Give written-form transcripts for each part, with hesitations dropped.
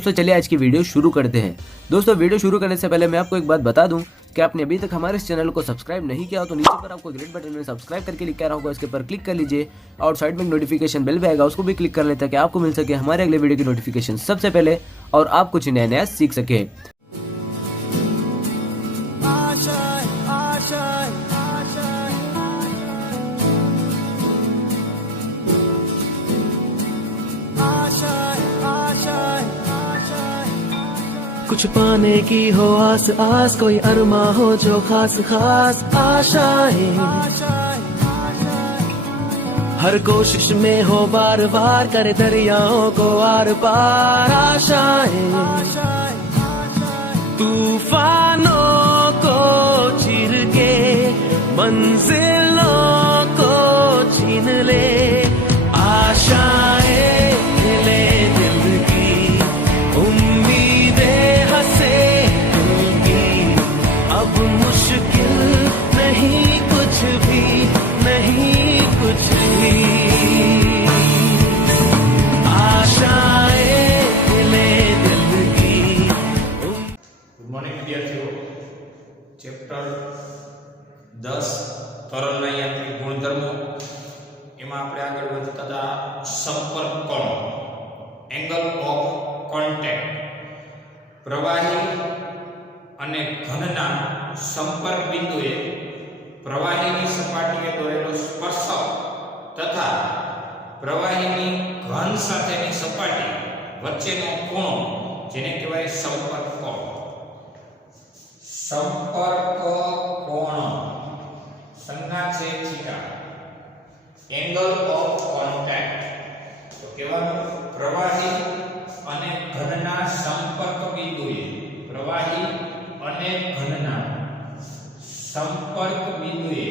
दोस्तों चलिए आज की वीडियो शुरू करते हैं। दोस्तों वीडियो शुरू करने से पहले मैं आपको एक बात बता दूं कि आपने अभी तक हमारे इस चैनल को सब्सक्राइब नहीं किया हो तो नीचे पर आपको ग्रीन बटन में सब्सक्राइब करके लिखा रहा होगा, इसके ऊपर क्लिक कर लीजिए और साइड में नोटिफिकेशन बेल भी आएगा, उसको भी क्लिक कर लें ताकि आपको मिल सके हमारे अगले वीडियो की नोटिफिकेशन सबसे पहले और आप कुछ नया नया सीख सके। कुछ पाने की हो आस आस, कोई अरमा हो जो खास खास आशाएं, हर कोशिश में हो बार बार, करे दरियाओं को आर पार आशाएं, तूफानों को चीर के मंजिलों को छीन ले आशाएं, ले दिल की उम्मीदें हंसे दिल की, अब मुश्किल नहीं कुछ भी, नहीं कुछ भी, आशाएं ले दिल की। गुड मॉर्निंग विद्यार्थियों, चैप्टर 10 तरलना यांत्रिक गुणधर्मो एमां आपणे आगळ વધતા હતા સંપર્ક કોણ, એંગલ ઓફ કોન્ટેક્ટ, પ્રવાહી અને ઘનના સંપર્ક બિંદુએ પ્રવાહીની સપાટીએ દોરેલો સ્પર્શક તથા પ્રવાહીની ઘન સાથેની સપાટી વચ્ચેનો ખૂણો જેને કહેવાય સંપર્ક કોણ। સંપર્ક કોણ સંજ્ઞા છે થીટા, એંગલ ઓફ કોન્ટેક્ટ તો કહેવાનું પ્રવાહી અને ઘનના સંપર્ક બિંદુએ, પ્રવાહી અને ઘનના સંપર્ક બિંદુએ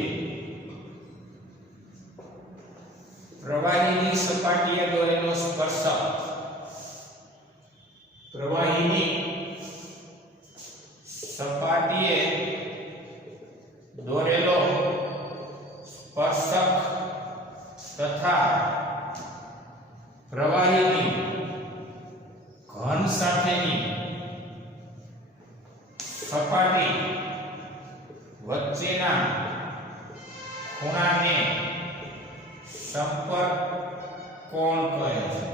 પ્રવાહીની સપાટીએ દોરેલો સ્પર્શક, પ્રવાહીની સપાટીએ દોરેલો સ્પર્શક તથા પ્રવાહીની ઘન સાથેની સપાટી વચ્ચેના ખૂણાને સંપર્ક કોણ કહે છે।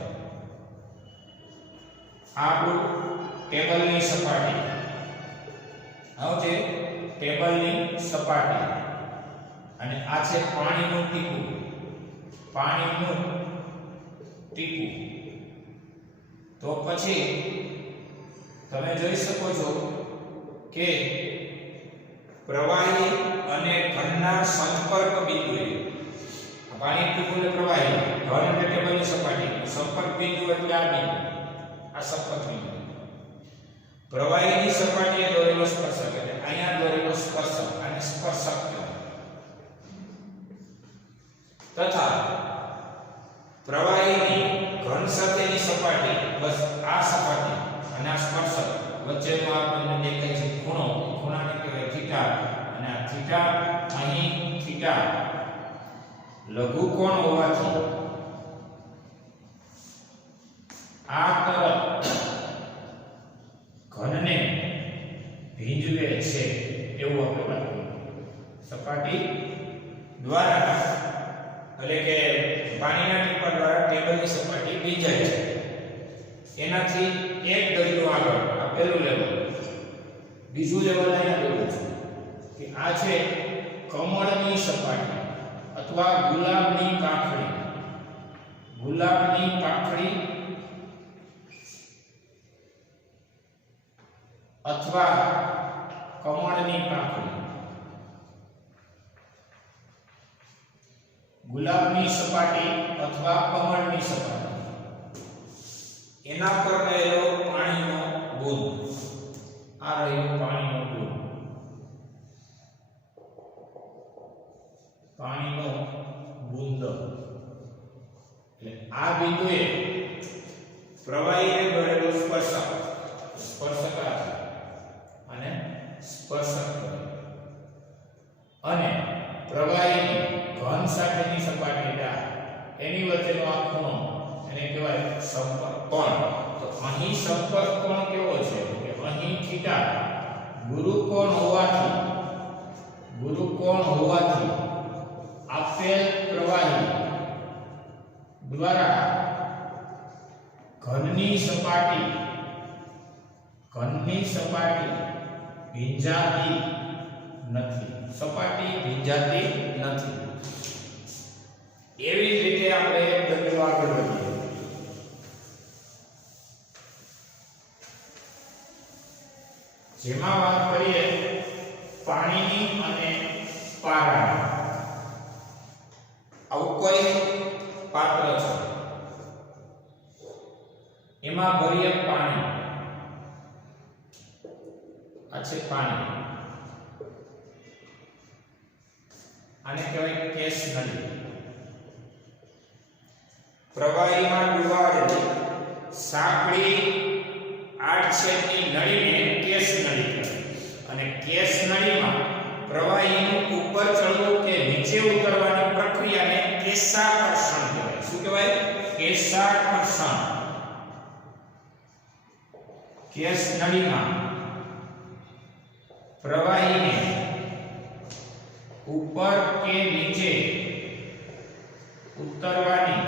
આપણું ટેબલની સપાટી, આવું છે ટેબલની સપાટી અને આ છે પાણીનું ટીપું, પાણીનું ટીપું। તો પછી તમે જોઈ શકો છો કે પ્રવાહી અને ઘનના સંપર્ક બિંદુએ, પાણી ટીપું એટલે પ્રવાહી, ઘન એટલે ટેબલની સપાટી, સંપર્ક બિંદુ એટલે આ બિંદુ, આ સંપર્ક બિંદુ, પ્રવાહીની સપાટીએ દોરેલો સ્પર્શક એટલે અહીંયા દોરેલો સ્પર્શક અને સ્પર્શક તથા પ્રવાહીની ઘન સાથેની સપાટી, બસ આ સપાટી અને આ સ્પર્શક વચ્ચેનો આપણને દેખાય છે ખૂણો, ખૂણાને કહેવાય થીટા અને આ થીટા, અહીં થીટા લઘુકોણ હોવાથી આ તરફ ઘનને ભીંજવે છે એવું આપણે વાત કરીએ। સપાટી દ્વારા એટલે કે પાણીના ટીપા દ્વારા ટેબલની સપાટી ભીંજાય છે, એનાથી એક ડગલું આગળ આ પહેલું લેવલ, બીજું લેવલ અહીંયા દેવું છે કે આ છે કમળની સપાટી અથવા ગુલાબની પાંખડી, ગુલાબની પાંખડી અથવા કમળની પાંખડી, ગુલાબની સપાટી અથવા કમળની સપાટી, એના પર રહેલો પાણીનો બુંદ, આ રહ્યો પાણીનો બુંદ, પાણીનો બુંદ એટલે આ બિંદુએ પ્રવાહીને દોરેલો સ્પર્શક, સ્પર્શક અને સ્પર્શક અને પ્રવાહીની ઘન સાથેની સપાટી એની વચ્ચેનો આ ખૂણો એને કહેવાય સંપર્ક કોણ। તો તો અહીં સંપર્ક કોણ કેવો છે કે અહીં થીટા ગુરુકોણ હોવાથી આપેલ પ્રવાહી દ્વારા ઘનની સપાટી ભીંજાતી નથી એવી જ રીતે આપણે ડગલું આગળ વધીએ. જેમાં વાત કરીએ પાણીની અને પારાની. આવું કોઈ પાત્ર છે, એમાં ભરીએ પાણી. આ છે પાણી, આને કહેવાય કેસ નળી. પ્રવાહીમાં ડુબાડેલી સાંકડી આડછેદની નળીને કેસ નળી કહેવાય. અને કેસ નળીમાં પ્રવાહીનું ઉપર ચડવું કે નીચે ઉતરવાની પ્રક્રિયાને કેશાકર્ષણ કહેવાય. શું કહેવાય? કેશાકર્ષણ. કેસ નળીમાં પ્રવાહીને ઉપર કે નીચે ઉતરવાની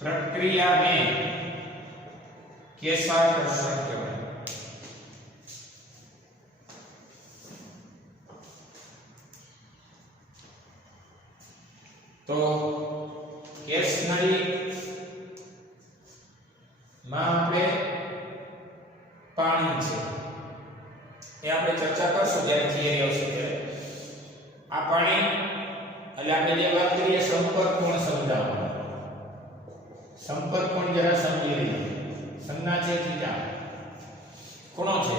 પ્રક્રિયાને કેશાકર્ષણ કહેવાય. તો કેસ નળી માં આપણે પાણી છે એ આપણે ચર્ચા કરશું જ્યારે થિયરી આવશે ત્યારે. આ પાણી એટલે આપણે જે વાત કરીએ સંપર્ક કોણ સમજાવવાનો. સંપર્ક કોણ જરા સમજી લઈએ. સંજ્ઞા છે થીટા, કોણો છે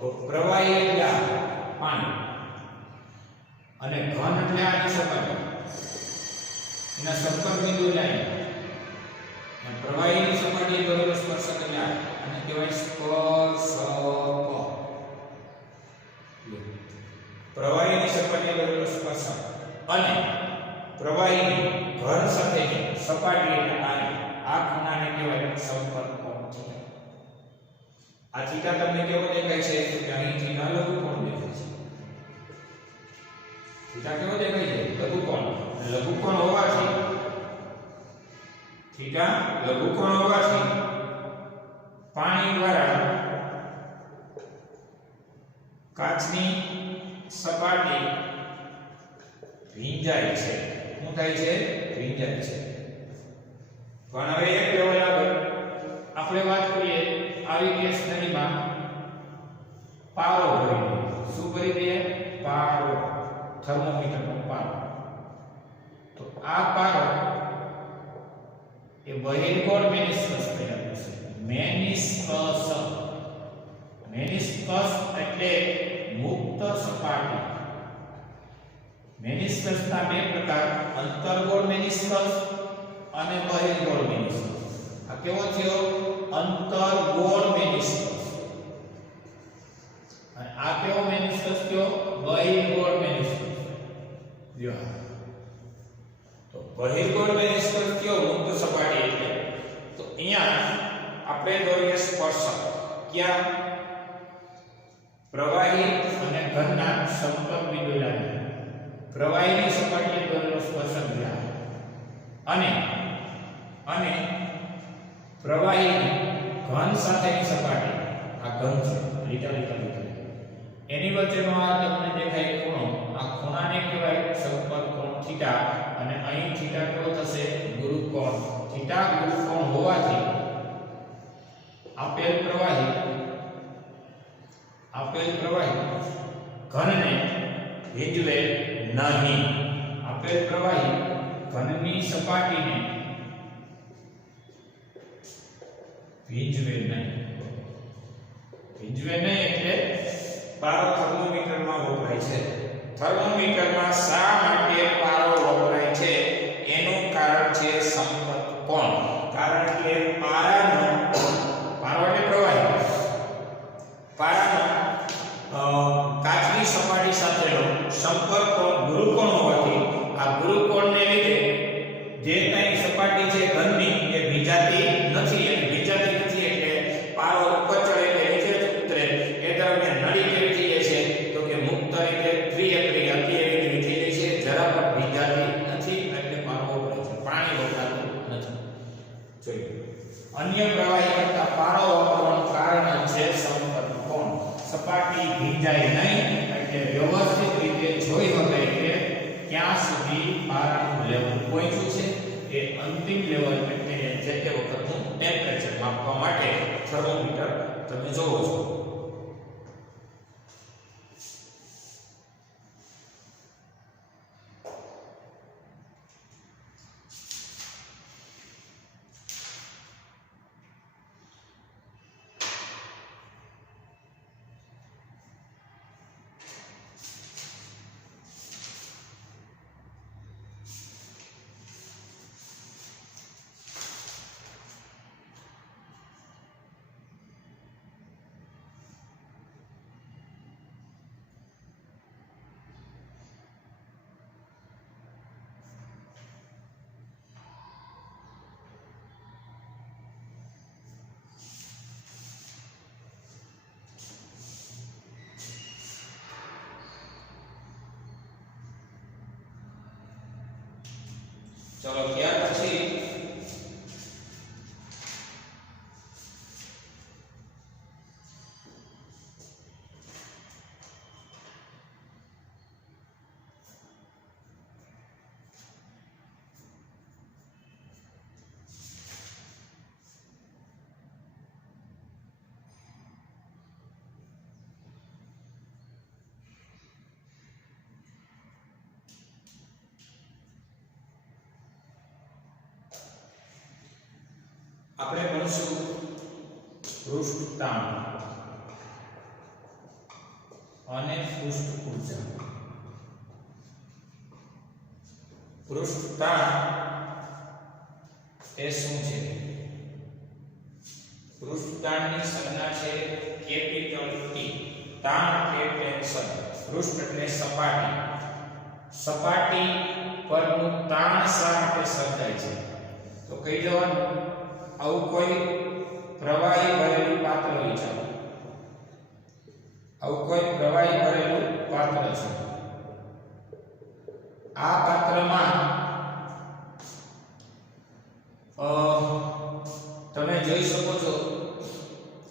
તો પ્રવાહી એટલે પાણી અને ઘન એટલે આની સપાટી, એના સંપર્ક બિંદુ લાઈન અને પ્રવાહીની સપાટી બરોબર સ્પર્શક એટલે અને કહેવાય સ્પર્શક. પ્રવાહીની સપાટી બરોબર સ્પર્શક અને પ્રવાહીની ઘન સાથેની સપાટી એટલે આ ખૂણાને કહેવાય સંપર્ક કોણ. આ થીટા તમને કેવો દેખાય છે કે અહીં થીટા લઘુકોણ દેખાય છે. થીટા કેવો દેખાય છે? લઘુકોણ. લઘુકોણ હોવાથી થીટા લઘુકોણ હોવાથી પાણી દ્વારા કાચની સપાટી ભીંજાય છે. શું થાય છે? ભીંજાય છે. પણ હવે એક લેવલ આગળ આપણે વાત કરીએ આવી કેસ નળીમાં પારો ભરી દઈએ. શું ભરી દઈએ? પારો. થર્મોમીટરનો પારો. તો આ પારો એ બહિર્ગોળ મેનિસ્કસ તૈયાર કરશે. મેનિસ્કસ એટલે મુક્ત સપાટી. મેનિસ્કસના બે પ્રકાર, અંતર્ગોળ મેનિસ્કસ અને બહિર્ગોળ મેનિસ્કસ. આ કેવો થયો? અંતર્ગોળ મેનિસ્કસ. અને આ કેવો મેનિસ્કસ થયો? બહિર્ગોળ મેનિસ્કસ. જો તો બહિર્ગોળ મેનિસ્કસ કયો? મુક્ત સપાટી એટલે. તો અહીંયા આપણે દોરીએ સ્પર્શક. ક્યાં? પ્રવાહી અને ઘનના સંપર્ક બિંદુ લાગે. પ્રવાહીની સપાટીએ દોરેલો સ્પર્શક ધ્યાન અને પ્રવાહીની ઘન સાથેની સપાટી, આ ઘન છે લીટા એની વચ્ચેનો આ તમને દેખાય ખૂણો, આ ખૂણાને કહેવાય સંપર્ક કોણ થીટા. અને અહીં થીટા કેવો થશે? ગુરુકોણ. થીટા ગુરુકોણ હોવાથી આપેલ પ્રવાહી ઘનને ભીંજવે નહીં. આપેલ પ્રવાહી ઘનની સપાટીને ભીંજવે નહીં. એટલે પારો થર્મોમીટરમાં વપરાય છે. થર્મોમીટરમાં શા માટે પારો વપરાય છે એનું કારણ છે સંપર્ક કોણ. કારણ કે પારો એટલે પ્રવાહી, પારાનો કાચની સપાટી સાથેનો સંપર્ક કોણ ગુરુકોણ હોવાથી આ ગુરુકોણને લીધે જે કંઈ સપાટી છે ઘનની એ ભીંજાતી નથી. ત્યાં સુધી પારાનું લેવલ પહોંચ્યું છે એ અંતિમ લેવલ એટલે જે તે વખતનું ટેમ્પરેચર માપવા માટે થર્મોમીટર તમે જોવો છો. ચલો ત્યાર પછી આપણે ભણીશું પૃષ્ઠતાણ અને પૃષ્ઠ ઊર્જા. પૃષ્ઠતાણ એ શું છે? પૃષ્ઠતાણની સંજ્ઞા છે કેપિટલ ટી. તાણ કે ટેન્શન. પૃષ્ઠ એટલે સપાટી. સપાટી પરનું તાણ શા માટે સર્જાય છે? તો કહી દેવાનું આવું કોઈ પ્રવાહી ભરેલું પાત્ર વિચારો. આવું કોઈ પ્રવાહી ભરેલું પાત્ર છે. આ પાત્રમાં તમે જોઈ શકો છો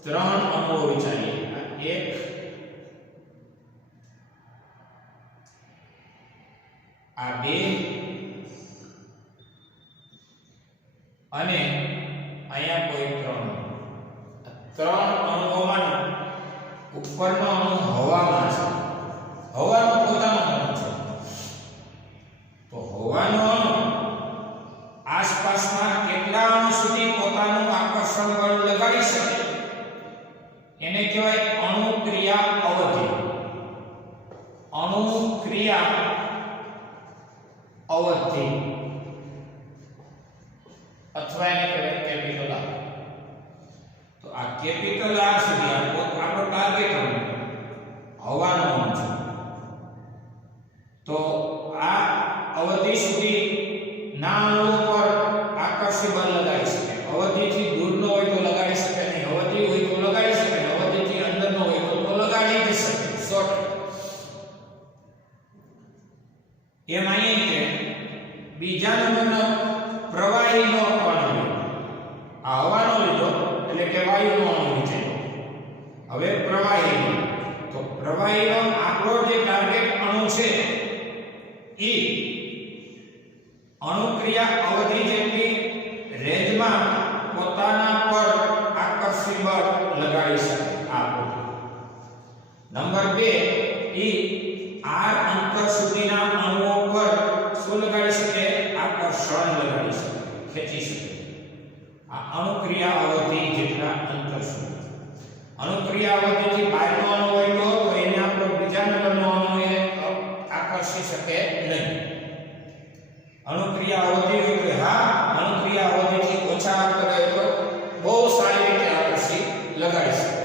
3 અણુઓ વિચારીએ. એક, આ 2 અને અહીંયા કોઈ 3 અણુઓમાં ઉપરનો અણુ હવામાં છે. હવાનો પોતાનો અણુ છે. તો હવાનો અણુ આસપાસના કેટલા અણુ સુધી પોતાનું આકર્ષણ બળ લગાડી શકે એને કહેવાય અણુક્રિયા અવધિ. અણુક્રિયા અવધિ અથવા એને કહેવાય કેપિટલ આર. તો આ કેપિટલ આર સુધી આપણો ટાર્ગેટ હવાનો અણુ છે. તો આ અવધિ સુધી ના અણુઓ પર આકર્ષી બળ લગાડી શકે. અવધિથી દૂરનો હોય તો લગાડી શકે નહીં, અવધિ હોય તો લગાડી શકે, અવધિથી અંદરનો હોય તો લગાડી જ શકે. શોર્ટ એમ અહીં કે બીજા નંબરનો પ્રવાહીનો અણુ. આ હવાનો લીધો એટલે કે વાયુનો અણુ છે. હવે પ્રવાહીનો. તો પ્રવાહીનો આપણો જે ટાર્ગેટ અણુ છે એ અણુક્રિયા અવધિ જેટલી રેન્જમાં પોતાના પર આકર્ષી બળ લગાડી શકે. નંબર 2 એ r અંતર સુધીના અણુઓ પર શું લગાડી શકે? આકર્ષણ લગાડી શકે, ખેંચી શકે. આ અણુક્રિયા અવધિ જેટલા અંતર સુધી. અણુક્રિયા અવધિથી બહારનો અણુ હોય તો એને આપણો બીજા નંબરનો અણુ એ આકર્ષી શકે નહીં. અણુક્રિયા અવધિ હોય તો હા, અણુક્રિયા અવધિથી ઓછા અંતર હોય તો બહુ સારી રીતે આકર્ષી લગાડી શકે.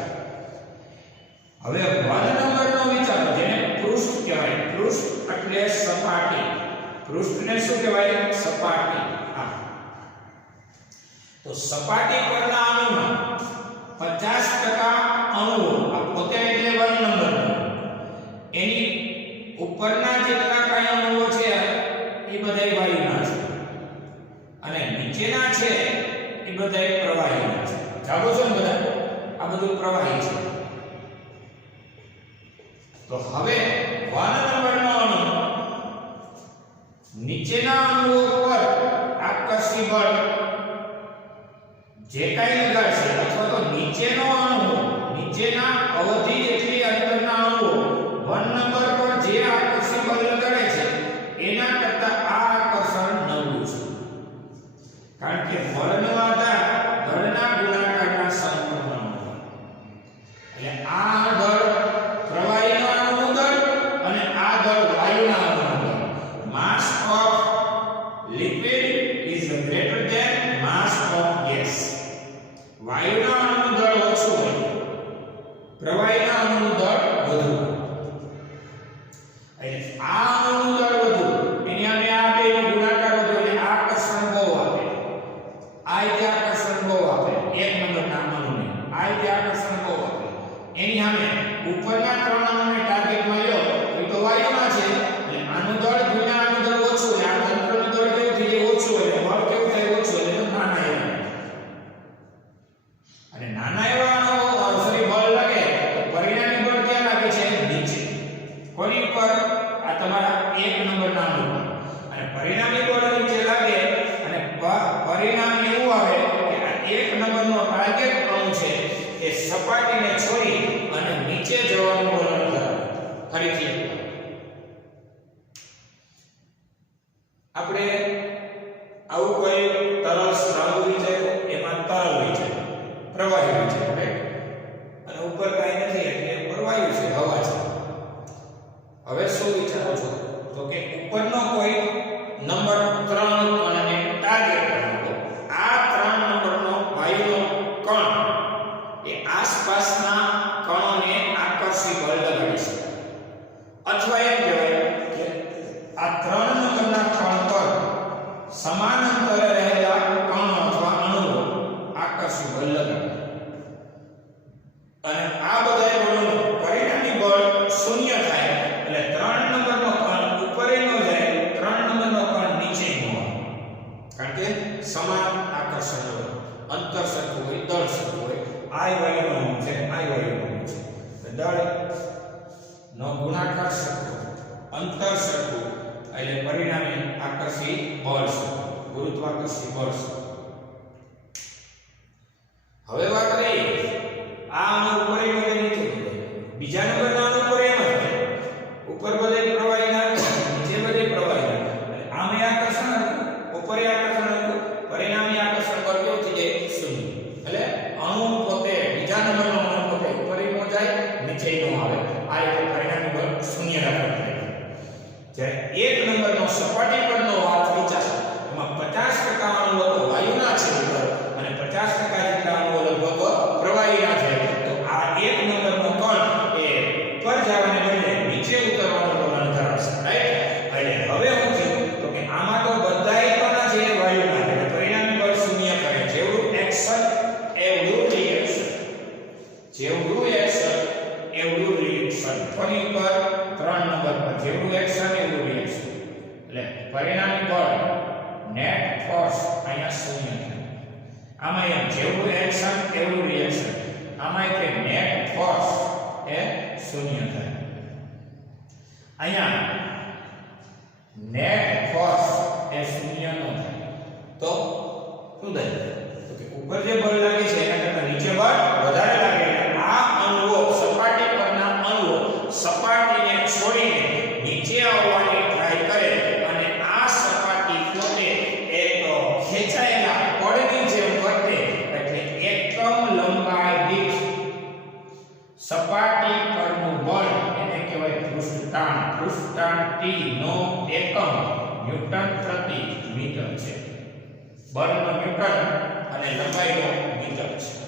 હવે 1 નંબરનો વિચારો જેને પૃષ્ઠ કહેવાય. પૃષ્ઠ એટલે સપાટી. પૃષ્ઠને શું કહેવાય? સપાટી. તો સપાટી પરના અણુમાં 50% અણુઓ આ પોતે એટલે 1 નંબર એની ઉપરના જેટલા કાંઈ અણુઓ છે એ બધા વાયુના છે અને નીચેના છે એ બધા પ્રવાહીના છે. જાગો છો ને બધા? આ બધું પ્રવાહી છે. તો હવે 1 નંબરનો અણુ નીચેના અણુઓ પર આકર્ષી બળ જે કાંઈ લગાડશે અથવા તો નીચેનો અણુ નીચેના અવધિ જેટલી અંતરના અણુઓ 1 નંબર પર જે આકર્ષી બળ લગાડે છે એના કરતા આ આકર્ષણ નબળું છે કારણ કે બળનો આધાર દળના ગુણાકારના સમૂહમાં એટલે આ દળ પ્રવાહીના અણુનું દળ અને આ દળ વાયુના અણુનું દળ mass of liquid is greater than mass of gas વાયુના અણુનું દળ ઓછું હોય પ્રવાહીના અણુનું દળ વધુ એટલે આ અણુનું દળ વધુ એની સામે આ બેનો ગુણાકાર વધુ એટલે આકર્ષણ બહુ આપે આ જે આકર્ષણ બહુ આપે એક નંબરના અણુને આ જે આકર્ષણ બહુ આપે એની સામે ઉપરના ત્રણ અણુને ટાર્ગેટમાં લ્યો તો વાયુના છે એટલે આનું દળ ગુણ્યા આનું દળ ઓછું એટલે આ તંત્રનું દળ કેવું થઈ જાય ઓછું એટલે બળ કેવું થાય ઓછું એટલે નાના એવા અને નાના એવા સોરી બળ લાગે તો પરિણામી બળ ક્યાં લાગે છે નીચે કોની ઉપર આ તમારા એક નંબરના અણુ પર અને પરિણામી બળ નીચે લાગે અને પરિણામ એવું આવે કે આ એક નંબરનો ટાર્ગેટ અણુ છે એ સપાટીને છોડી અને નીચે જવાનું વલણ કરે ફરીથી આપણે આવું કોઈ તરલ સ્રાવ હોય છે એમાં તરલ હોય છે પ્રવાહી હોય છે રાઈટ અને ઉપર કાંઈ નથી એટલે પ્રવાહી છે હવા છે હવે શું વિચારો છો તો કે ઉપરનો કોઈ નંબર 3 કણને ટાર્ગેટ બનાવો આ 3 નંબરનો વાયુનો કણ એ આસપાસના કણોને આકર્ષી બળ લગાડી શકે અથવા એમ કહેવાય કે આ 3 નંબરના કણ પર સમાન અંતરે રહેલા કણો અથવા અણુઓ આકર્ષી બળ લગાડે અને આ બધા બળોનું પરિણામી બળ શૂન્ય થાય એટલે 3 નંબરનો કણ ઉપર ન જાય 3 નંબરનો કણ નીચે ન આવે કારણ કે સમાન આકર્ષણ હોય અંતર સરખું હોય દળ સરખું હોય આય વાયુનો અણુ છે આય વાયુનો અણુ છે દળ નો ગુણાકાર સરખો અંતર સરખું એટલે પરિણામી આકર્ષી બળ સરખું ગુરુત્વાકર્ષી બળ સરખું હવે વાત રહી આ અણુ ઉપર એક વધે નીચે બીજા નંબરના અણુ પર એમ જ ઉપર બધે પ્રવાહીના નીચે બધે પ્રવાહીના આમે આકર્ષણ ઉપર આકર્ષણ પરિણામી આકર્ષણ પર કેવું થઈ જાય શૂન્ય એટલે અણુ પોતે બીજા નંબરનો અણુ પોતે ઉપર નો જાય નીચે નો આવે આ એટલે પરિણામી બળ શૂન્ય રાખે જ્યારે એક નંબરનો સપાટી પરનો વાત વિચારશો એમાં 50% અણુઓ તો વાયુના છે ઉપર અને 50% જેટલા અણુઓ લગભગ પ્રવાહીના છે તો આ એક નંબરનો કણ એ ઉપર જવાને બદલે નીચે ઉતરવાનું વલણ ધરાવશે રાઈટ એટલે હવે શું થયું તો કે આમાં તો બધાય કણ છે વાયુના એટલે પરિણામી બળ શૂન્ય કરે જેવડું એક્શન એવડું રિએક્શન જેવડું એક્શન એવડું રિએક્શન કોની પર 3 નંબર પર જેવડું એક્શન એવું રિએક્શન એટલે પરિણામી બળ નેટ ફોર્સ અહીંયા શૂન્ય થાય આમાં એમ જેવડું એક્શન એવું રિએક્શન આમાં કે નેટ ફોર્સ એ શૂન્ય થાય અહીંયા નેટ ફોર્સ એ શૂન્ય ન થાય તો શું થાય તો કે ઉપર જે બળ લાગે છે એના કરતા નીચે બળ વધારે લાગે એટલે આ અણુઓ સપાટી પરના અણુઓ સપાટીને છોડીને નીચે આવવાની ટ્રાય કરે અને આ સપાટી પોતે એક ખેંચાયેલા પડની જેમ વર્તે એટલે એકમ લંબાઈ દીઠ સપાટી પરનું બળ એને કહેવાય પૃષ્ઠતાણ T નો એકમ ન્યૂટન પ્રતિ મીટર છે બળનો ન્યૂટન અને લંબાઈનો મીટર છે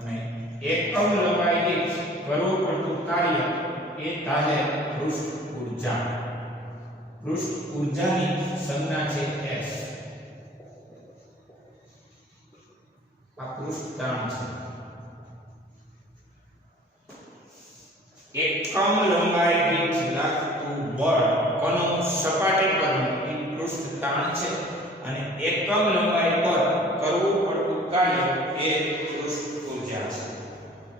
અને એકમ લંબાઈ દીઠ કરવું પડતું કાર્ય એ તાલે પૃષ્ઠ ઊર્જા પૃષ્ઠ ઊર્જાની સંજ્ઞા છે S. આ પૃષ્ઠ તાણ છે. એકમ લંબાઈ દીઠ લાગતું બળ કોનું સપાટી પરનું એ પૃષ્ઠ તાણ છે અને એકમ લંબાઈ પર કરવું પડતું કાર્ય એ પૃષ્ઠ ઊર્જા છે.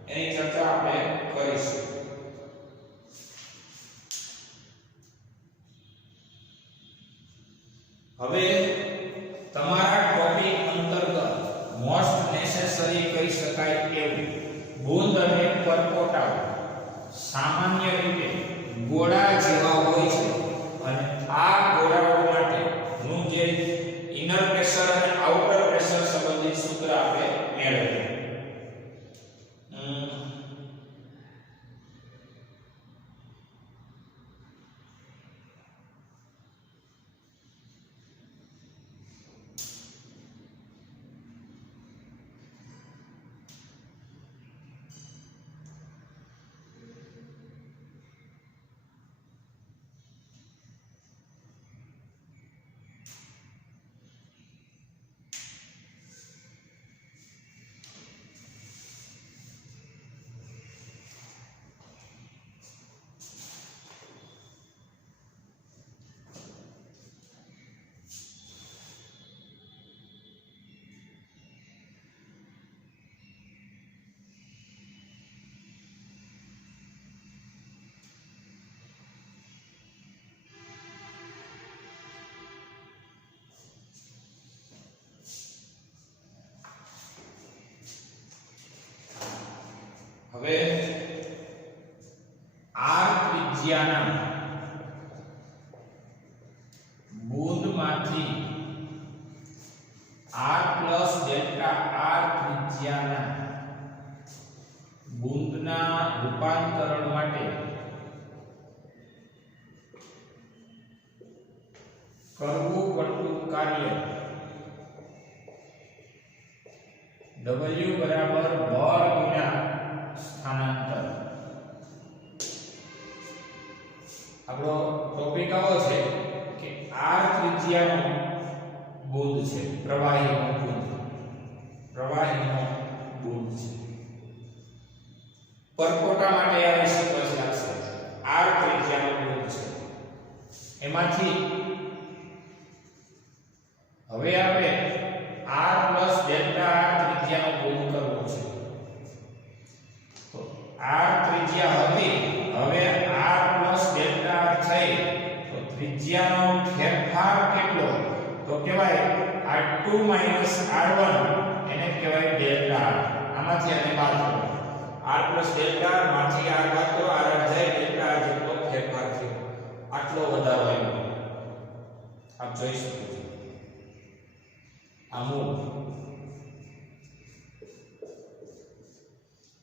એની ચર્ચા આપણે કરીશું. હવે તમારા ટોપિક અંતર્ગત મોસ્ટ નેસેસરી કહી શકાય એવું બુંદ અને પરપોટા સામાન્ય રીતે ગોળા જેવા હોય છે અને આ ગોળાઓ માટે નું જે ઇનર પ્રેશર અને આઉટર પ્રેશર સંબંધિત સૂત્ર આપણે મેળવીએ. હવે r ત્રિજ્યાના બુંદમાંથી r પ્લસ ડેલ્ટા r ત્રિજ્યાના બુંદના રૂપાંતરણ માટે કરવું પડતું કાર્ય W બરાબર બળ ગુણ્યા સ્થાનાંતર. આપણો ટોપિક આવો છે કે r ત્રિજ્યાનો બુંદ છે, પ્રવાહીનો બુંદ છે. પરપોટા માટે આવી સિક્વન્સ લાગશે. r ત્રિજ્યાનો બુંદ છે, એમાંથી હવે આપણે r પ્લસ ડેલ્ટા r ત્રિજ્યાનો બુંદ કરવો છે. તો r ત્રિજ્યા હતી, હવે r પ્લસ ડેલ્ટા r થઈ તો ત્રિજ્યાનો ફેરફાર કેટલો? તો કહેવાય r2 r1, એને કહેવાય ડેલ્ટા r. આમાંથી આને બાદ કરો, r પ્લસ ડેલ્ટા r માંથી r બાદ કરો, r જાય ડેલ્ટા r જેટલો ફેરફાર થયો. આટલો વધારો આવ્યો, આપ જોઈ શકો છો. આ મૂળ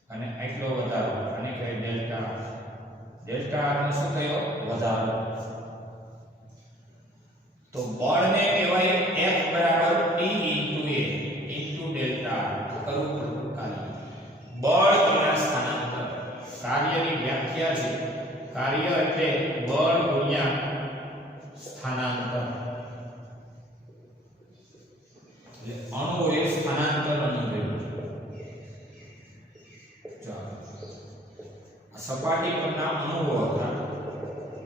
અને આટલો વધારો, અને કહેવાય ડેલ્ટા r. ડેલ્ટા r નો શું થયો? વધારો. તો બળને કહેવાય F બરાબર T * A * ડેલ્ટા r. તો કરવું પડતું કાર્ય બળ ગુણ્યા સ્થાનાંતર. કાર્યની વ્યાખ્યા છે, કાર્ય એટલે બળ ગુણ્યા સ્થાનાંતર. એટલે અણુએ સ્થાનાંતર અનુભવ્યું. સપાટી પરના અણુઓ હતા,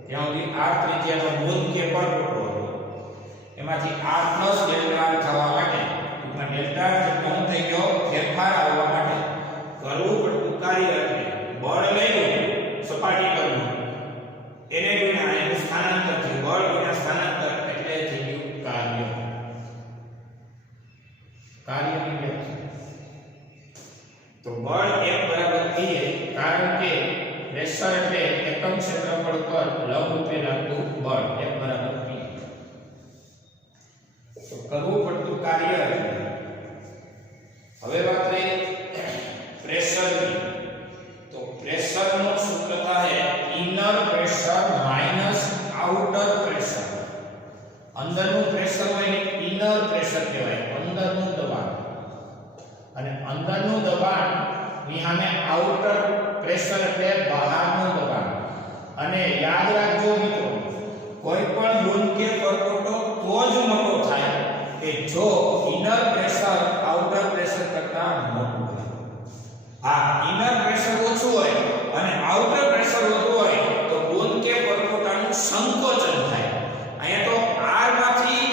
ત્યાં સુધી r ત્રિજ્યાનો બુંદ કે પરપોટો હતો, એમાંથી r પ્લસ ડેલ્ટા r થવા માટે, ટૂંકમાં ડેલ્ટા r જેટલો થઈ ગયો ફેરફાર આવવા માટે કરવું પડતું કાર્ય એટલે બળ લઈ સપાટી પરનું, એને ગુણ્યા એનું સ્થાનાંતર થયું. બળ ગુણ્યા સ્થાનાંતર એટલે થઈ ગયું કાર્ય. કાર્યની વ્યાખ્યા તો બળ F બરાબર P, કારણ કે પ્રેશર એટલે એકમ ક્ષેત્રફળ પર લંબરૂપે લાગતું બળ. F બરાબર P. તો કરવું પડતું કાર્ય હવે વાત રહી પ્રેશરની. તો પ્રેશરનું સૂત્ર થાય inner pressure minus outer pressure. અંદરનું પ્રેશર હોય ને ઇનર પ્રેશર કહેવાય, અંદરનું દબાણ. અને અંદરનું દબાણ ની સામે આઉટર પ્રેશર એટલે બહારનું દબાણ. અને યાદ રાખજો મિત્રો, કોઈ પણ સંકોચન થાય. અહીંયા તો r માંથી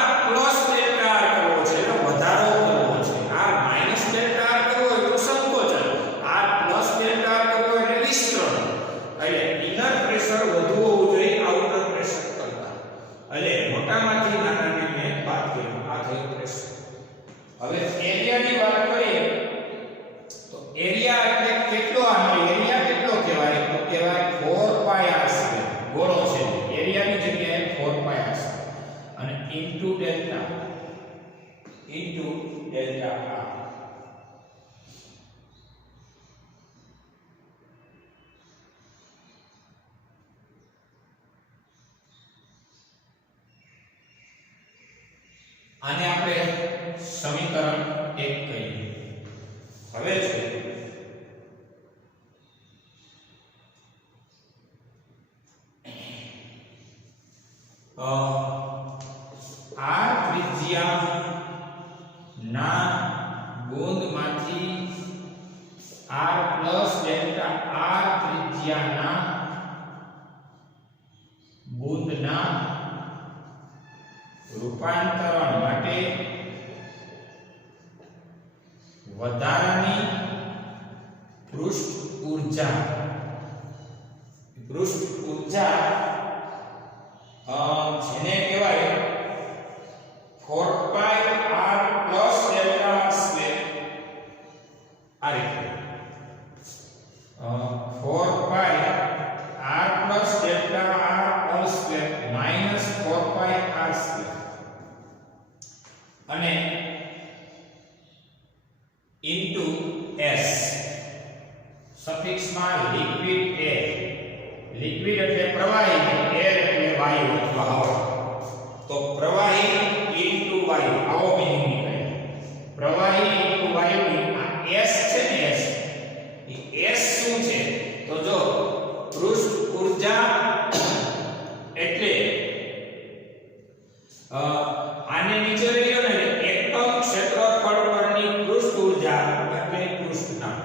r પ્લસ ડેલ્ટા r કરવો છે એટલે વધારો કરવો છે. r માઈનસ ડેલ્ટા r કરવો હોય તો સંકોચન, r પ્લસ ડેલ્ટા r કરવો એટલે વિસ્તરણ. એટલે ઇનર પ્રેશર વધુ હોવું જોઈએ આઉટર પ્રેશર કરતા. એટલે મોટામાંથી નાનાને મેં બાદ કર્યું. આ થયું પ્રેશર. હવે એરિયાની વાત કરીએ તો એરિયા એટલે કેટલો, આનો એરિયા કેટલો કહેવાય તો કહેવાય 4πr². ગોળો છે એરિયાની જગ્યાએ 4πr² અને ઇન્ટુ ડેલ્ટા r. આને આપણે સમીકરણ 1 કહીએ. હવે છે r ત્રિજ્યાના બુંદમાંથી r પ્લસ ડેલ્ટા r ત્રિજ્યાના બુંદના રૂપાંતરણ માટે વધારાની પૃષ્ઠ ઊર્જા જેને કહેવાય 4πr પ્લસ ડેલ્ટા સ્ક્વેર. આ રીતે 4πr plus delta r whole square minus 4πr square અને ઇન્ટુ s સફિક્સમાં લિક્વિડ એર. લિક્વિડ એટલે પ્રવાહી, એર એટલે વાયુ અથવા હવા. તો પ્રવાહી ઇન્ટુ વાયુ આવો મીનિંગ નીકળે. પ્રવાહી ઇન્ટુ વાયુની આ s છે ને, s શું છે તો જો પૃષ્ઠ ઊર્જા એટલે આને નીચે રહ્યો ને એકમ ક્ષેત્રફળ પરની પૃષ્ઠ ઊર્જા એટલે પૃષ્ઠતાણ.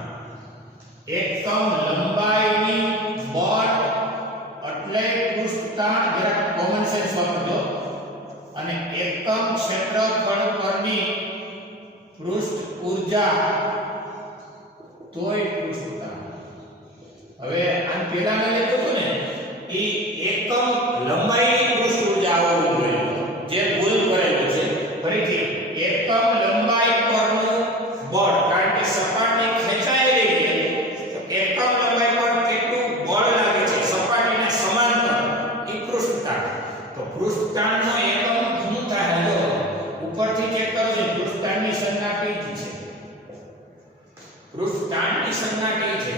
એકમ લંબાઈની બળ એટલે પૃષ્ઠતાણ. જરા કોમન સેન્સ વાપરજો. અને એકમ ક્ષેત્રફળ પરની પૃષ્ઠ ઊર્જા તોય પૃષ્ઠતાણ. હવે આને પહેલા મેં લખ્યું હતું ને એ એકમ લંબાઈની પૃષ્ઠ ઊર્જા આવવું જોઈએ, જે ભૂલ કરેલું છે. ફરીથી એકમ લંબાઈ પરનું બળ, કારણ કે સપાટી ખેંચાયેલી છે તો એકમ લંબાઈ પર કેટલું બળ લાગે છે સપાટીને સમાંતર એ પૃષ્ઠતાણ. તો પૃષ્ઠતાણનો એકમ શું થાય જો ઉપરથી ચેક કરો છો. પૃષ્ઠતાણની સંજ્ઞા કઈ છે? પૃષ્ઠતાણની સંજ્ઞા કઈ છે?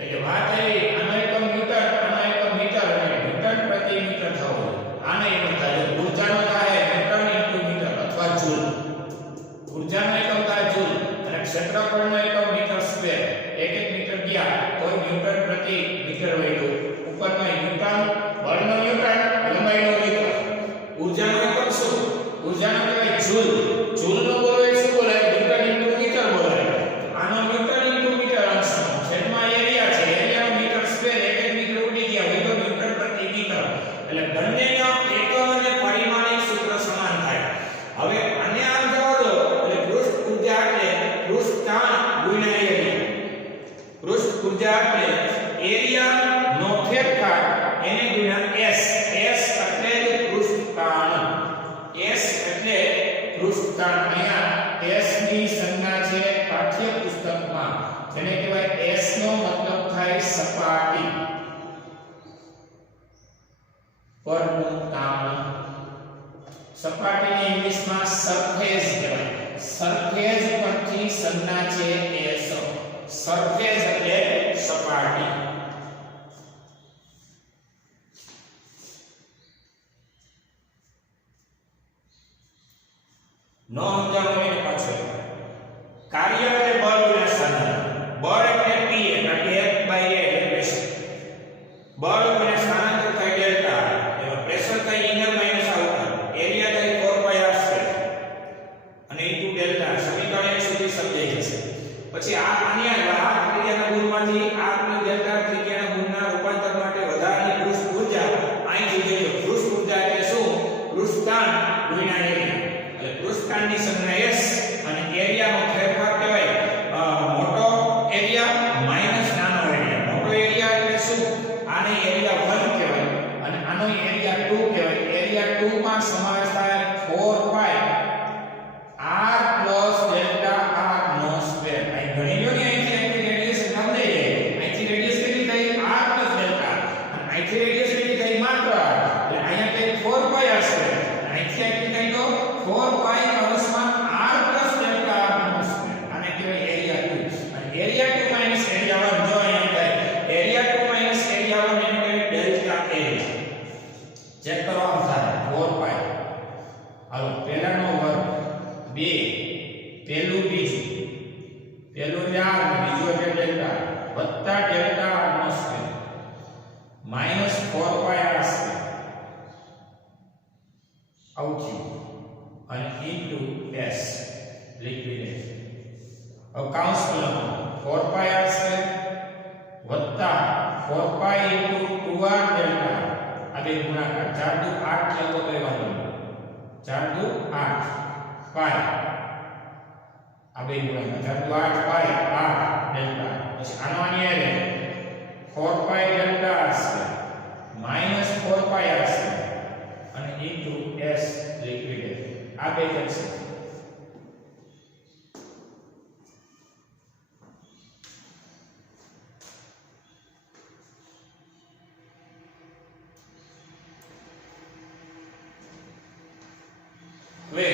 એટલે વાત આવી આનો એકમ ન્યૂટન, આનો એકમ મીટર અને ન્યૂટન પ્રતિ મીટર થવો. આને એકમ થાય ઊર્જાનો થાય ન્યૂટન ઇન્ટુ મીટર અથવા જૂલ. ઊર્જાનો એકમ થાય જૂલ અને ક્ષેત્રફળનો એકમ મીટર સ્ક્વેર. એક મીટર ગયા તો ન્યૂટન પ્રતિ મીટર વળ્યું. ઉપરનો ન્યૂટન, બળનો ન્યૂટન, લંબાઈનો મીટર. ઊર્જાનો એકમ શું? ઊર્જાનો કહેવાય જૂલ. જૂલનો બોલાય શું બોલાય? ન્યૂટન ઇન્ટુ મીટર બોલાય. આનો ન્યૂટન ઇન્ટુ મીટર અંશ છેદમાં એરિયા છે. એરિયાનો મીટર સ્ક્વેર. એક મીટર ઉડી ગયા હોય તો ન્યૂટન પ્રતિ મીટર. એટલે બંનેના એકમ અને પરિમાણિક સૂત્ર સમાન થાય. હવે આને આમ જવા દો એટલે પૃષ્ઠ ઊર્જા એટલે પૃષ્ઠતાણ ગુણ્યા એરિયા. પૃષ્ઠ ઊર્જા એટલે એરિયાનો ફેરફાર એને ગુણ્યા s. s એટલે પૃષ્ઠતાણ. s એટલે પૃષ્ઠતાણ. અહીંયા s ની સંજ્ઞા છે પાઠ્યપુસ્તકમાં, જેને કહેવાય s નો મતલબ થાય સપાટી પરનું તાણ. સપાટીને ઇંગ્લિશમાં સરફેસ કહેવાય. સરફેસ પરથી સંજ્ઞા છે s. સરફેસ એટલે સપાટી. નો સમજાવો એને પાછળ. કાર્ય એટલે બળ ગુણ્યા સ્થાનાંતર. બળ એટલે p એટલે F/a એટલે પ્રેશર. બળ ગુણ્યા સ્થાનાંતર થાય ડેલ્ટા. એમાં પ્રેશર થાય ઇનર માઈનસ આઉટર. એરિયા થાય 4πr² અને ઇન્ટુ ડેલ્ટા. સમીકરણ 1 સુધી સમજાઈ જશે. પછી આની આ ત્રિજ્યાના ગુણમાંથી r ની ડેલ્ટા ત્રિજ્યાના ગુણના રૂપાંતર માટે વધારાની પૃષ્ઠ ઊર્જા 2 માં સમાવેશ થાય 4 પાઈ r પ્લસ ડેલ્ટા r નો સ્ક્વેર. અહીં ગણી લો ને અહીંથી રેડિયસ નામ દઈએ. અહીંથી રેડિયસ કેટલી થઈ r પ્લસ ડેલ્ટા અને અહીંથી રેડિયસ કેટલી થઈ માત્ર r. એટલે અહીંયા કે 4 પાઈ r સ્ક્વેર. અહીંથી કેટલી થઈ તો 4 પાઈ કૌંસમાં r પ્લસ ડેલ્ટા r નો સ્ક્વેર. આને કહેવાય એરિયા 2. અને એરિયા 2 માઈનસ એરિયા 1 જો અહીંયા થાય એરિયા 2 માઈનસ એરિયા 1 એને કહેવાય ડેલ્ટા એરિયા. ચેક કરો આમ થાય 4 પાઈ. હાલો પહેલાનો વર્ગ 2 પહેલું બીજું પહેલું 4 બીજો એટલે ડેલ્ટા વત્તા ડેલ્ટા r નો સ્ક્વેર માઈનસ 4 પાઈ r સ્ક્વેર આવું થયું અને ઇન્ટુ s લિક્વિડ. હવે કાઉન્સ કરો 4 પાઈ r સ્ક્વેર વત્તા 4 પાઈ ઇન્ટુ 2r ડેલ્ટા આ બે ગુણાકાર 4 દુ 8 લખો તો વાંધો નહીં 4 દુ 8 પાઈ આ બે ગુણાકાર 4 દુ 8 પાઈ r ડેલ્ટા પછી આનો આની આવે 4 પાઈ ડેલ્ટા r સ્ક્વેર માઈનસ 4 પાઈ r સ્ક્વેર અને ઇન્ટુ s લિક્વિડ. આ બે કેન્સલ. હવે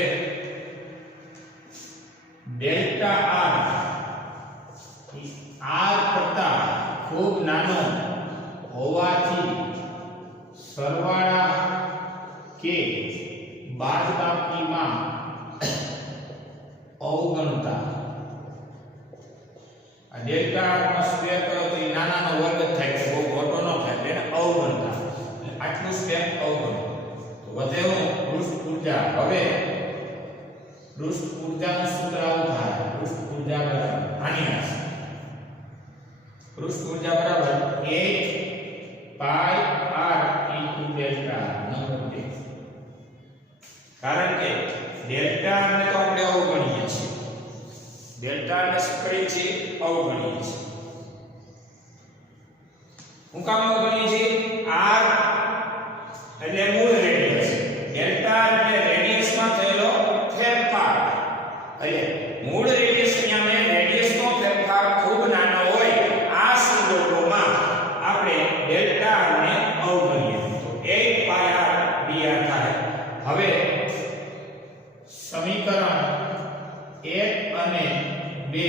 ડેલ્ટા r r કરતા ખૂબ નાનો હોવાથી સરવાળા કે બાદબાકીમાં અવગણતા. આ ડેલ્ટા r નો સ્ક્વેર કરો તો નાનાનો વર્ગ જ થાય છે, બહુ મોટો ન થાય એટલે એને અવગણતા. એટલે આટલું સ્ક્વેર અવગણ. તો વધેવું પૃષ્ઠ ઊર્જા. હવે પૃષ્ઠ ઊર્જાનું સૂત્ર આવું થાય પૃષ્ઠ ઊર્જા બરાબર આની હશે. પૃષ્ઠ ઊર્જા બરાબર 8 પાઈ r ઇન્ટુ ડેલ્ટા નંબર 2. કારણ કે ડેલ્ટા ને તો આપણે અવગણીએ છીએ. ડેલ્ટા ને શું કરીએ છીએ અવગણીએ છીએ. હું કામ અવગણીએ છીએ r એટલે મૂળ રેડિયસ ડેલ્ટા એટલે રેડિયસમાં થયેલો ફેરફાર. એટલે મૂળ રેડિયસ અહીંયા મે રેડિયસનો ફેરફાર ખૂબ નાનો હોય આ સંજોગોમાં આપણે ડેલ્ટા ને અવગણીએ તો 8 પાઈ r dr થાય. હવે સમીકરણ 1 અને 2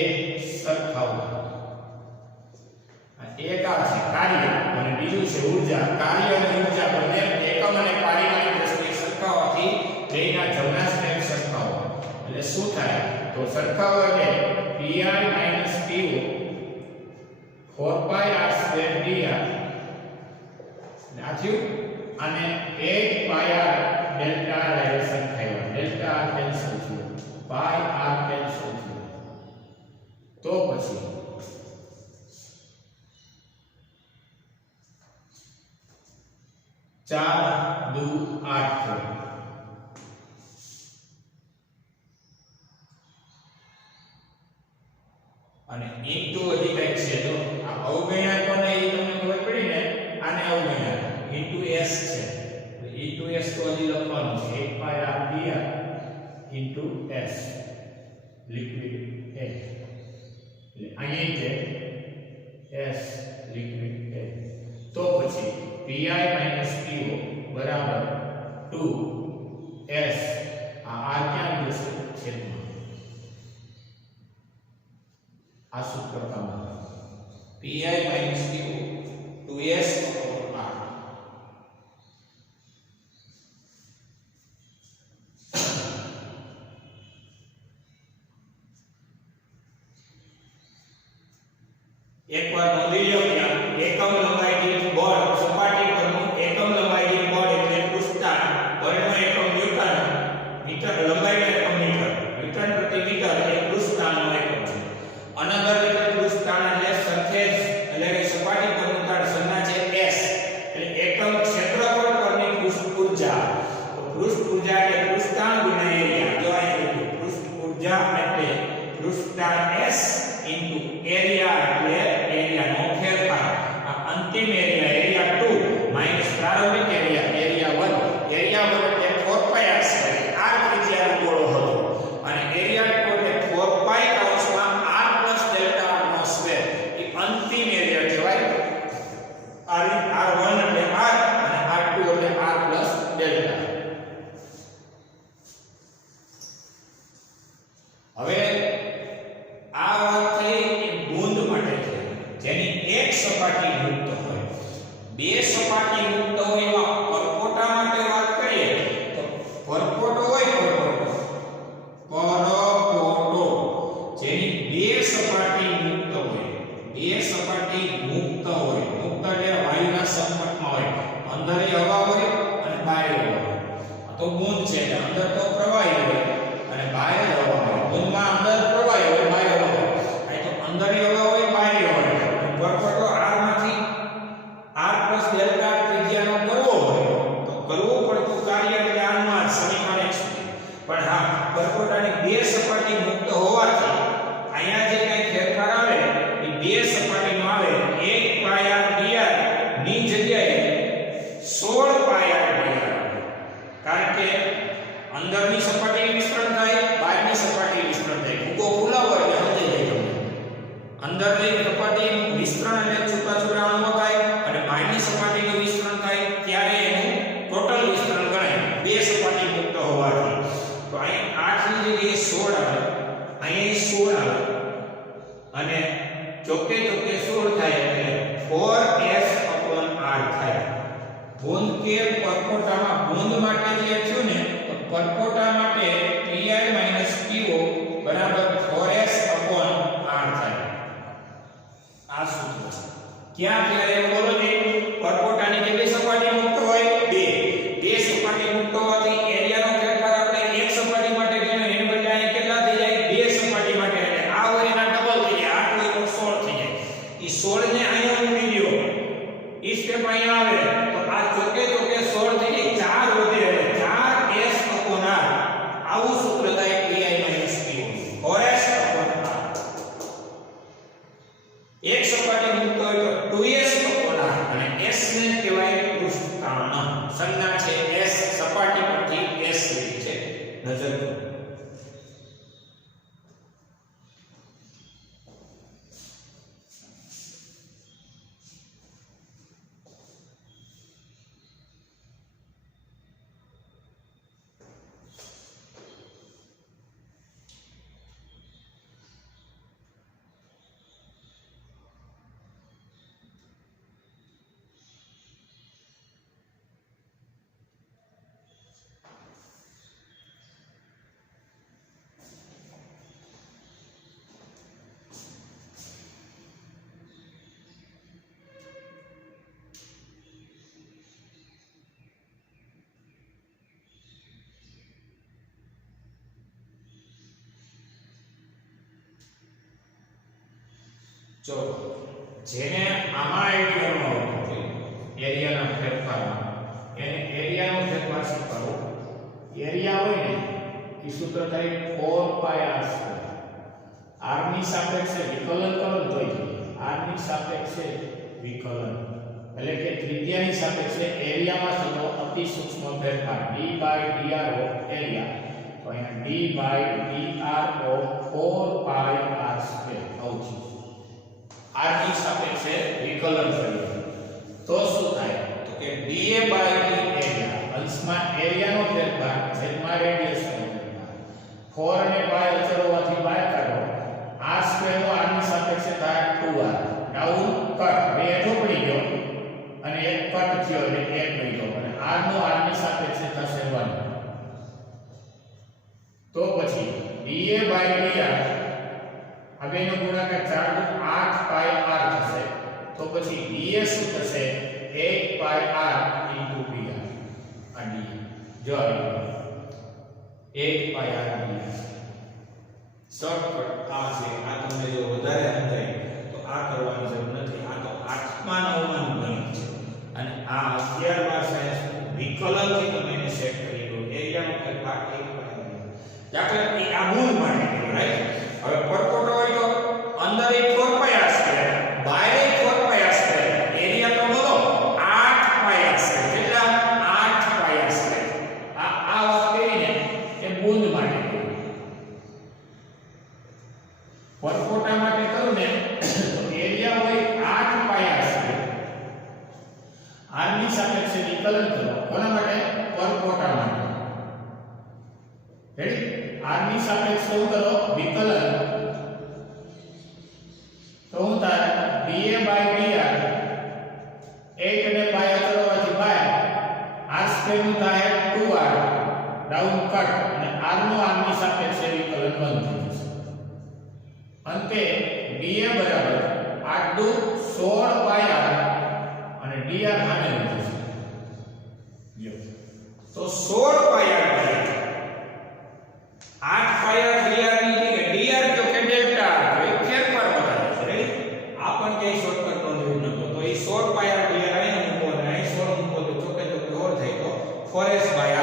સરખાવો. એક આ છે કાર્ય અને બીજું છે ઊર્જા. કાર્ય અને ઊર્જા બંને એકમ અને પરિમાણની દ્રષ્ટિએ સરખાવવાથી બેના જમણા સ્ટેપ સરખાવો. એટલે શું થાય તો સરખાવો એટલે pi - po 4 pi r square dr આ થયું અને 8 pi r ડેલ્ટા r સરખાવ્યા. ડેલ્ટા r કેન્સલ થયું pi r કેન્સલ થયું. તો પછી 4 દુ 8 થયું. અને ઇન્ટુ હજી કંઈક છે તો આ અવગણ્યા કોને એ તમને ખબર પડી ને આને અવગણ્યા ઇન્ટુ s છે. તો ઇન્ટુ s તો હજી લખવાનું છે 8 પાઈ r dr into s liquid a. એટલે અહીં છે s લિક્વિડ a. તો પછી pi - po બરાબર 2 s આ r ક્યાં જશે છેદમાં આ સૂત્ર પ્રમાણે pi - po 2s r. એક વાર નોંધી લો કે એકમ લંબાઈ દીઠ બળ સપાટી પરનું એકમ લંબાઈ દીઠ બળ એટલે પૃષ્ઠતાણ બળનો એકમ ન્યૂટન મીટર લંબાઈનો એકમ મીટર ન્યૂટન પ્રતિ મીટર એ પૃષ્ઠતાણનો એકમ છે. અનંત રીતે પૃષ્ઠતાણ એટલે સરફેસ એટલે કે સપાટી પરનું તાણ સંજ્ઞા છે s. બે સપાટી મુક્ત હોય એવા પરપોટા માટે વાત કરીએ તો પરપોટો હોય પરપોટો જેની બે સપાટી મુક્ત હોય મુક્ત એટલે વાયુના સંપર્કમાં હોય અંદર હવા હોય અને બહાર હવા હોય તો બૂંદ છે એટલે અંદર તો પ્રવાહી હોય અને બહાર હવા હોય બૂંદમાં અંદર પ્રવાહી હોય બહાર હવા હોય આ તો અંદર હવા હોય બહાર હવા હોય પરપોટો r માંથી r + ડેલ્ટા ત્રિજ્યાનો કરવો હોય તો કરવું પડતું કાર્ય એટલે આમાં સમીકરણ 1 સુધી પણ હા પરપોટાની બે સપાટી મુક્ત હોવાથી અહીંયા જે કંઈ ફેરફાર આવે એ બે સપાટીનો આવે 1 પાઈ r dr ની જગ્યાએ 16 પાઈ r dr કારણ કે અંદરની સપાટી વિસ્તરણ થાય બહારની સપાટી વિસ્તરણ થાય ભૂકો ફૂલાવો એટલે સમજી જાય તમને અંદરની સપાટી વિસ્તરણ એટલે છૂટાછૂટા અણુઓ થાય અને બહારની સપાટીનું વિસ્તરણ થાય ત્યારે એનું ટોટલ વિસ્તરણ ગણાય બે સપાટી મુક્ત હોવાથી તો અહીં 8 ની જગ્યાએ 16 આવે અહીં 16 આવે અને ચોકે 16 થાય એટલે 4s/r થાય બૂંદ કે પરપોટામાં બૂંદ માટે જે થયું ને તો પરપોટા માટે Pi - Po બરાબર 4s/r થાય આ સૂત્ર ક્યાં ત્યારે બોલો ને પરપોટાની કેટલી સપાટી મુક્ત હોય બે સપાટી મુક્ત હોવાથી એરિયાનો ફેરફાર આપણે એક સપાટી માટે ગણ્યો એને બદલે અહીં કેટલા થઈ જાય બે સપાટી માટે એટલે આ હોય એના ડબલ થઈ જાય 8 હોય તો 16 થઈ જાય ઈ 16 ને અહીંયા મૂકી દો ઈ સ્ટેપ અહીંયા આવે તો આ ચોકે 16 થઈ જાય 4 વધે એટલે 4s/r આવું સૂત્ર થાય Pi - Po 4s/r એક સપાટી મુક્ત હોય તો 2s/r અને s ને કહેવાય પૃષ્ઠતાણ સંજ્ઞા છે s સપાટી પરથી s લીધી છે નજર કરો જો જેને આમાં આઈડિયા ન હોય એરિયાના ફેરફારમાં એને એરિયાનો ફેરફાર શીખવાડો એરિયા હોય ને એ સૂત્ર થાય 4 પાઈ r સ્ક્વેર r ની સાપેક્ષે વિકલન કરો તોય r ની સાપેક્ષે વિકલન એટલે કે ત્રિજ્યાની સાપેક્ષે એરિયામાં થતો અતિ સૂક્ષ્મ ફેરફાર d/dr ઓફ એરિયા તો અહીંયા d/dr of 4 pi r square આવું છે r ની સાપેક્ષે વિકલન કરીએ તો શું થાય તો કે dA/d એરિયા અંશમાં એરિયાનો ફેરફાર છેદમાં રેડિયસનો ફેરફાર 4 અને પાઈ અચળ હોવાથી બહાર કાઢો r સ્ક્વેર નો r ની સાપેક્ષે થાય 2r ડાઉન કટ બે હેઠો પડી ગયો અને એક કટ થયો એટલે એક પડી ગયો અને r નો r ની સાપેક્ષે થશે 1 તો પછી dA/dr આ બેનો ગુણાકાર 4 8 પાઈ r થશે તો પછી dA શું થશે 8 પાઈ r * dr આ d જો 8 પાઈ r dr શોર્ટકટ આ છે આ તમને જો વધારે સમજાય તો આ કરવાની જરૂર નથી આ તો 8મા 9મા નું ગણિત છે અને આ 11 12 સાયન્સ વિકલનથી તમે એને સેટ કરી દો એરિયાનો ફેરફાર 1 પાઈ દાખલા કે આ બૂંદ માટે રાઈટ હવે પરપોટો હોય તો અંદર એક 4 પાઈ r સ્ક્વેર બહાર એક 4 પાઈ r સ્ક્વેર એરિયા તો બોલો 8 પાઈ r સ્ક્વેર કેટલા 8 પાઈ r સ્ક્વેર આ વાત કરીને એ બૂંદ માટે પરપોટા માટે કરું ને તો એરિયા હોય 8 પાઈ r સ્ક્વેર r ની સાપેક્ષે વિકલન કરો કોના માટે પરપોટા માટે રેડી r ની સાપેક્ષે શું કરો વિકલન તો હું તાર dA/dr 8 અને પાય ચલાવવાથી બાય r સ્ક્વેર નું થાય 2r ડાઉન કટ અને r નો r ની સાપેક્ષે વિકલન બંધ થઈ જશે. અંતે dA બરાબર 8 દુ 16 પાય r અને dr સામે રહી જશે. તો 16 પાય r 8 પાય r dr ની જગ્યાએ dr જો કે ડેલ્ટા તો એ ફેરફાર બતાવે છે. રેડી આ પણ કે શોર્ટકટ નોંધવું નતો તો એ 16 પાય r dr અહીં મૂકો અને અહીં 16 મૂકો તો ચોકે ચોકે હોલ થાય તો 4s by r